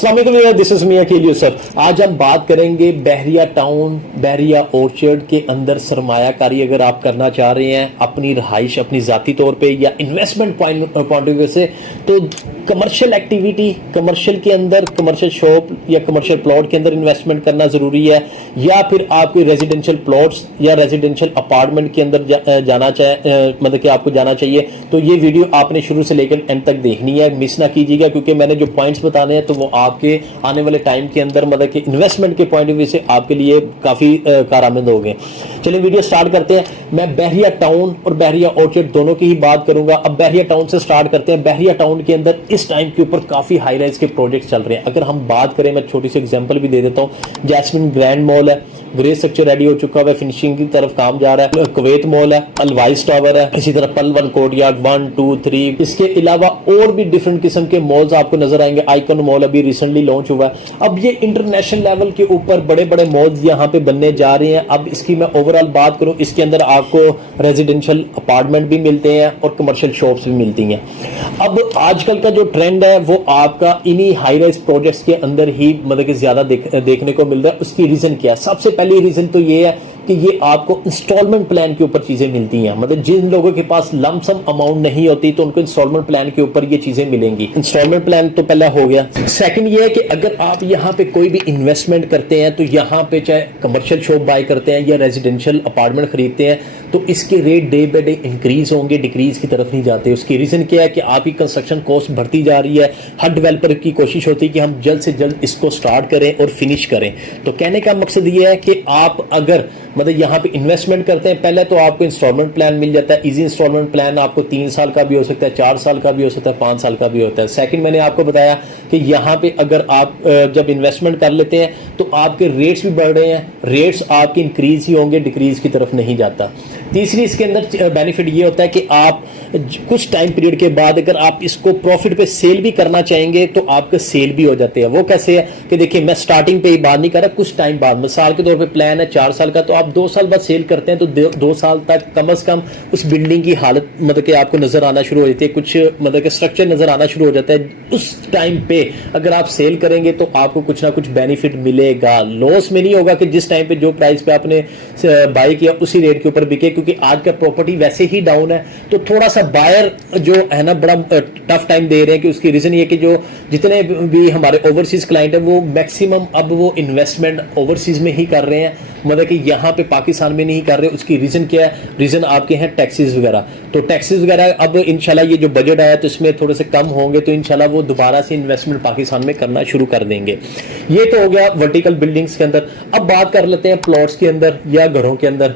अस्सलाम वालेकुम, this is मियां अकील यूसुफ। आज हम बात करेंगे बहरिया टाउन, बहरिया ऑर्चर्ड के अंदर सरमायाकारी अगर आप करना चाह रहे हैं अपनी रहाइश, अपनी ज़ाती तौर पे या इन्वेस्टमेंट पॉइंट ऑफ व्यू से, तो कमर्शियल एक्टिविटी, कमर्शियल के अंदर, कमर्शियल शॉप या कमर्शियल प्लॉट के अंदर इन्वेस्टमेंट करना ज़रूरी है, या फिर आप कोई रेजिडेंशियल प्लॉट्स या रेजिडेंशियल अपार्टमेंट के अंदर जाना चाहिए, मतलब कि आपको जाना चाहिए। तो ये वीडियो आपने शुरू से लेकर एंड तक देखनी है, मिस ना कीजिएगा, क्योंकि मैंने जो पॉइंट्स बताने हैं तो वो आपके आने वाले टाइम के अंदर मतलब कि इन्वेस्टमेंट के पॉइंट ऑफ व्यू से आपके लिए काफ़ी कारआमद हो गए। चलिए वीडियो स्टार्ट करते हैं। मैं बहरिया टाउन और बहरिया ऑर्चर्ड दोनों की ही बात करूंगा। अब बहरिया टाउन से स्टार्ट करते हैं। बहरिया टाउन के अंदर इस टाइम के ऊपर काफ़ी हाई राइज के प्रोजेक्ट चल रहे हैं। अगर हम बात करें, मैं छोटी सी एग्जांपल भी दे देता हूँ। जैस्मिन ग्रैंड मॉल है, ग्रे स्ट्रक्चर रेडी हो चुका है, फिनिशिंग की तरफ काम जा रहा है। कुवैत मॉल है, अलवाइस टावर है, इसी तरह पलवन कोर्टयार्ड 1, 2, 3। इसके अलावा और भी डिफरेंट किस्म के मॉल्स आपको नजर आएंगे। आइकन मॉल अभी रिसेंटली लॉन्च हुआ है। अब ये इंटरनेशनल लेवल के ऊपर बड़े बड़े मॉल्स यहाँ पे बनने जा रहे हैं। अब इसकी मैं ओवरऑल बात करूँ, इसके अंदर आपको रेजिडेंशियल अपार्टमेंट भी मिलते हैं और कमर्शियल शॉप्स भी मिलती हैं। अब आजकल का जो ट्रेंड है वो आपका इन्हीं हाई राइज प्रोजेक्ट्स के अंदर ही मतलब कि ज्यादा देखने को मिल रहा है। उसकी रीजन क्या है? सबसे पहली रीजन तो ये है कि ये आपको इंस्टॉलमेंट प्लान के ऊपर चीजें मिलती हैं। मतलब जिन लोगों के पास लमसम अमाउंट नहीं होती तो उनको इंस्टॉलमेंट प्लान के ऊपर ये चीजें मिलेंगी। इंस्टॉलमेंट प्लान तो पहला हो गया। सेकंड ये है कि अगर आप यहाँ पे कोई भी इन्वेस्टमेंट करते हैं तो यहाँ पे चाहे कमर्शियल शॉप बाय करते हैं या रेजिडेंशियल अपार्टमेंट खरीदते हैं तो इसके rate day by day increase होंगे, डिक्रीज की तरफ नहीं जाते। उसकी रीजन क्या है कि आपकी कंस्ट्रक्शन कॉस्ट बढ़ती जा रही है। हर डेवलपर की कोशिश होती है कि हम जल्द से जल्द इसको स्टार्ट करें और फिनिश करें। तो कहने का मकसद ये है कि आप अगर मतलब यहाँ पे इन्वेस्टमेंट करते हैं, पहले तो आपको इंस्टॉलमेंट प्लान मिल जाता है। इजी इंस्टॉलमेंट प्लान आपको 3 साल का भी हो सकता है, 4 साल का भी हो सकता है, 5 साल का भी होता है। सेकंड, मैंने आपको बताया कि यहाँ पे अगर आप जब इन्वेस्टमेंट कर लेते हैं तो आपके रेट्स भी बढ़ रहे हैं, रेट्स आपके इंक्रीज ही होंगे, डिक्रीज की तरफ नहीं जाता। तीसरी इसके अंदर बेनिफिट ये होता है कि आप कुछ टाइम पीरियड के बाद अगर आप इसको प्रॉफिट पे सेल भी करना चाहेंगे तो आपके सेल भी हो जाते हैं। वो कैसे है कि देखिए, मैं स्टार्टिंग पे ही बात नहीं कर रहा, कुछ टाइम बाद, मिसाल के तौर पे प्लान है 4 साल का, तो आप 2 साल बाद सेल करते हैं तो 2 साल तक कम से कम उस बिल्डिंग की हालत मतलब कि आपको नजर आना शुरू हो जाती है, कुछ मतलब कि स्ट्रक्चर नजर आना शुरू हो जाता है। उस टाइम पे अगर आप सेल करेंगे तो आपको कुछ ना कुछ बेनिफिट मिलेगा। लॉस में नहीं होगा कि जिस टाइम पे जो प्राइस पे आपने बाय किया उसी रेट के ऊपर बिके, क्योंकि आज का प्रॉपर्टी वैसे ही डाउन है। तो थोड़ा सा बायर जो है ना बड़ा टफ टाइम दे रहे हैं, कि उसकी रीजन ये कि जो जितने भी हमारे ओवरसीज क्लाइंट है वो मैक्सिमम अब वो इन्वेस्टमेंट ओवरसीज में ही कर रहे हैं, मतलब कि यहाँ पे पाकिस्तान में नहीं कर रहे। उसकी रीजन क्या है? रीजन आपके हैं टैक्सेस वगैरह। तो टैक्सेस वगैरह अब इंशाल्लाह ये जो बजट आया तो इसमें थोड़े से कम होंगे, तो इंशाल्लाह वो दोबारा से इन्वेस्टमेंट पाकिस्तान में करना शुरू कर देंगे। ये तो हो गया वर्टिकल बिल्डिंग्स के अंदर। अब बात कर लेते हैं प्लॉट्स के अंदर या घरों के अंदर।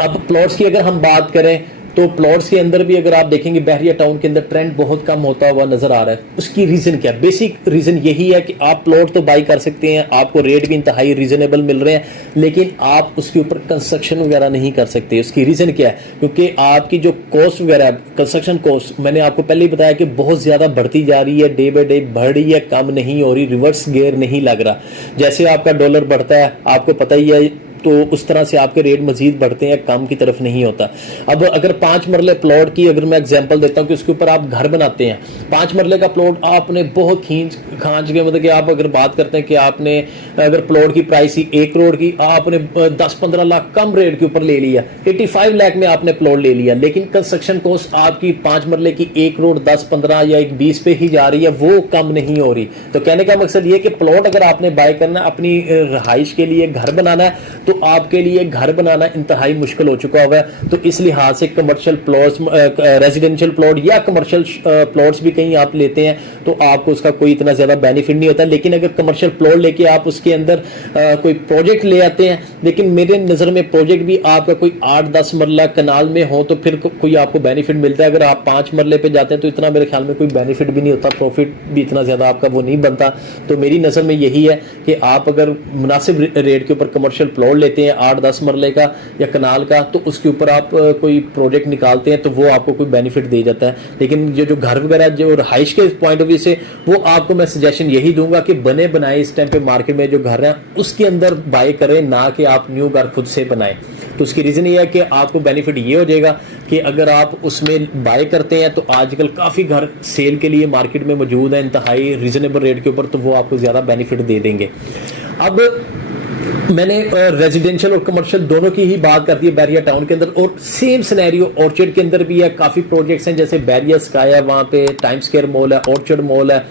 अब प्लॉट्स की अगर हम बात करें तो प्लॉट्स के अंदर भी अगर आप देखेंगे बहरिया टाउन के अंदर ट्रेंड बहुत कम होता हुआ नजर आ रहा है। उसकी रीजन क्या है? बेसिक रीजन यही है कि आप प्लॉट तो बाई कर सकते हैं, आपको रेट भी इंतहाई रीजनेबल मिल रहे हैं, लेकिन आप उसके ऊपर कंस्ट्रक्शन वगैरह नहीं कर सकते। उसकी रीजन क्या है? क्योंकि आपकी जो कॉस्ट वगैरह, कंस्ट्रक्शन कॉस्ट, मैंने आपको पहले ही बताया कि बहुत ज्यादा बढ़ती जा रही है, डे बाय डे बढ़ रही है, कम नहीं हो रही, रिवर्स गियर नहीं लग रहा। जैसे आपका डॉलर बढ़ता है, आपको पता ही है, तो उस तरह से आपके रेट मजीद बढ़ते हैं, कम की तरफ नहीं होता। अब अगर 5 मरले प्लॉट की अगर मैं एग्जांपल देता हूं कि उसके ऊपर आप घर बनाते हैं, 5 मरले का प्लॉट आपने बहुत खींच खांच के, मतलब कि आप अगर बात करते हैं कि आपने अगर प्लॉट की प्राइस ही 1 करोड़ की, आपने 10-15 लाख कम रेट के ऊपर ले लिया, 85 लाख में आपने प्लॉट ले लिया, लेकिन कंस्ट्रक्शन कॉस्ट आपकी 5 मरले की 1 करोड़ 10-15 या 20 पे ही जा रही है, वो कम नहीं हो रही। तो कहने का मकसद ये कि प्लॉट अगर आपने बाय करना, अपनी रहाइश के लिए घर बनाना है, तो आपके लिए घर बनाना इंतहाई मुश्किल हो चुका हुआ है। तो इस लिहाज से कमर्शियल प्लॉट्स, रेजिडेंशियल प्लॉट या कमर्शियल प्लॉट्स भी कहीं आप लेते हैं तो आपको उसका कोई इतना ज्यादा बेनिफिट नहीं होता। लेकिन अगर कमर्शियल प्लॉट लेके आप उसके अंदर कोई प्रोजेक्ट ले आते हैं, लेकिन मेरे नजर में प्रोजेक्ट भी आपका कोई 8-10 मरला कनाल में हो तो फिर कोई आपको बेनिफिट मिलता है। अगर आप 5 मरले पे जाते हैं तो इतना मेरे ख्याल में कोई बेनिफिट भी नहीं होता, प्रॉफिट भी इतना ज्यादा आपका वो नहीं बनता। तो मेरी नजर में यही है कि आप अगर मुनासिब रेट के ऊपर कमर्शियल प्लॉट लेते हैं 8-10 मरले का या कनाल का, तो उसके ऊपर आप कोई प्रोजेक्ट निकालते हैं तो वो आपको कोई बेनिफिट दे जाता है। लेकिन जो घर वगैरह जो रहाइश के पॉइंट ऑफ व्यू से, वो आपको मैं सजेशन यही दूंगा कि बने बनाए इस टाइम पे मार्केट में जो घर हैं उसके अंदर बाय करें, ना कि आप न्यू घर खुद से बनाएं। तो उसकी रीजन ये है कि आपको बेनिफिट ये हो जाएगा कि अगर आप उसमें बाय करते हैं तो आजकल काफी घर सेल के लिए मार्केट में मौजूद है इंतहाई रीजनेबल रेट के ऊपर, तो वो आपको ज्यादा बेनिफिट दे देंगे। अब मैंने रेजिडेंशियल और कमर्शियल दोनों की ही बात कर दी है बैरिया टाउन के अंदर, और सेम सिनेरियो ऑर्चर्ड के अंदर भी है। काफी प्रोजेक्ट्स हैं, जैसे बैरिया स्काई है, वहां पे टाइम स्क्वायर मॉल है, ऑर्चर्ड मॉल है,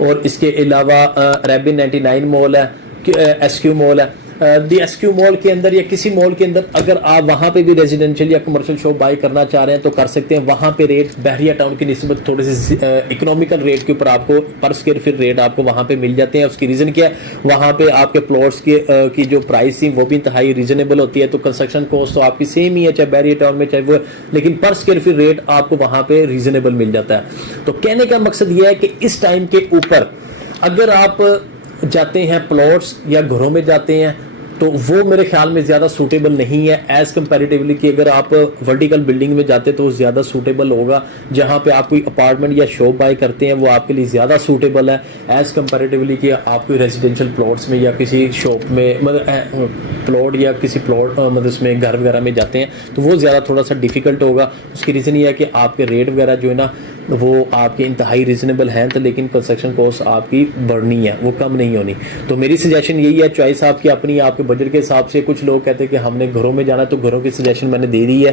और इसके अलावा रेबिन 99 मॉल है, एसक्यू मॉल है। दी एसक्यू मॉल के अंदर या किसी मॉल के अंदर अगर आप वहां पे भी रेजिडेंशियल या कमर्शियल शॉप बाय करना चाह रहे हैं तो कर सकते हैं। वहां पे रेट बहरिया टाउन की निस्बत थोड़े से इकोनॉमिकल रेट के ऊपर आपको पर स्क्वायर फीट रेट आपको वहां पे मिल जाते हैं। उसकी रीजन क्या है, वहां पे आपके प्लॉट्स की जो प्राइस थी वो भी इंतहाई रीजनेबल होती है, तो कंस्ट्रक्शन कॉस्ट तो आपकी सेम ही है चाहे बहरिया टाउन में चाहे वो, लेकिन पर स्क्वायर फीट रेट आपको वहां पे रीजनेबल मिल जाता है। तो कहने का मकसद यह है कि इस टाइम के ऊपर अगर आप जाते हैं प्लॉट्स या घरों में जाते हैं तो वो मेरे ख्याल में ज़्यादा सूटेबल नहीं है एज़ कंपैरेटिवली कि अगर आप वर्टिकल बिल्डिंग में जाते तो वो ज़्यादा सूटेबल होगा। जहाँ पे आप कोई अपार्टमेंट या शॉप बाय करते हैं वो आपके लिए ज़्यादा सूटेबल है एज़ कंपैरेटिवली कि आप कोई रेजिडेंशियल प्लॉट्स में या किसी शॉप में मतलब प्लॉट या किसी प्लॉट मतलब उसमें घर वगैरह में जाते हैं तो वो ज़्यादा थोड़ा सा डिफिकल्ट होगा। उसकी रीज़न ये है कि आपके रेट वगैरह जो है ना वो आपके इंतहाई रीजनेबल हैं, तो लेकिन कंस्ट्रक्शन कॉस्ट आपकी बढ़नी है, वो कम नहीं होनी। तो मेरी सजेशन यही है, चॉइस आपकी अपनी, आपके बजट के हिसाब से। कुछ लोग कहते हैं कि हमने घरों में जाना, तो घरों की सजेशन मैंने दे दी है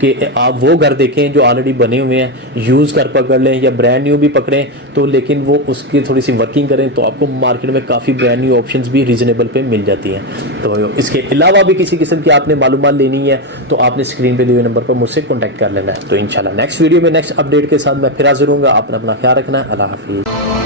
कि आप वो घर देखें जो ऑलरेडी बने हुए हैं, यूज़ कर पकड़ लें या ब्रांड न्यू भी पकड़ें, तो लेकिन वो उसकी थोड़ी सी वर्किंग करें तो आपको मार्केट में काफ़ी ब्रांड न्यू ऑप्शंस भी रीजनेबल पे मिल जाती हैं। तो इसके अलावा भी किसी किस्म की आपने मालूमात लेनी है तो आपने स्क्रीन पे दिए हुए नंबर पर मुझसे कॉन्टैक्ट कर लेना है। तो इंशाल्लाह नेक्स्ट वीडियो में नेक्स्ट अपडेट के साथ मैं फिर हाजिर हूँगा। आपने अपना ख्याल रखना है। अल्लाह हाफिज़।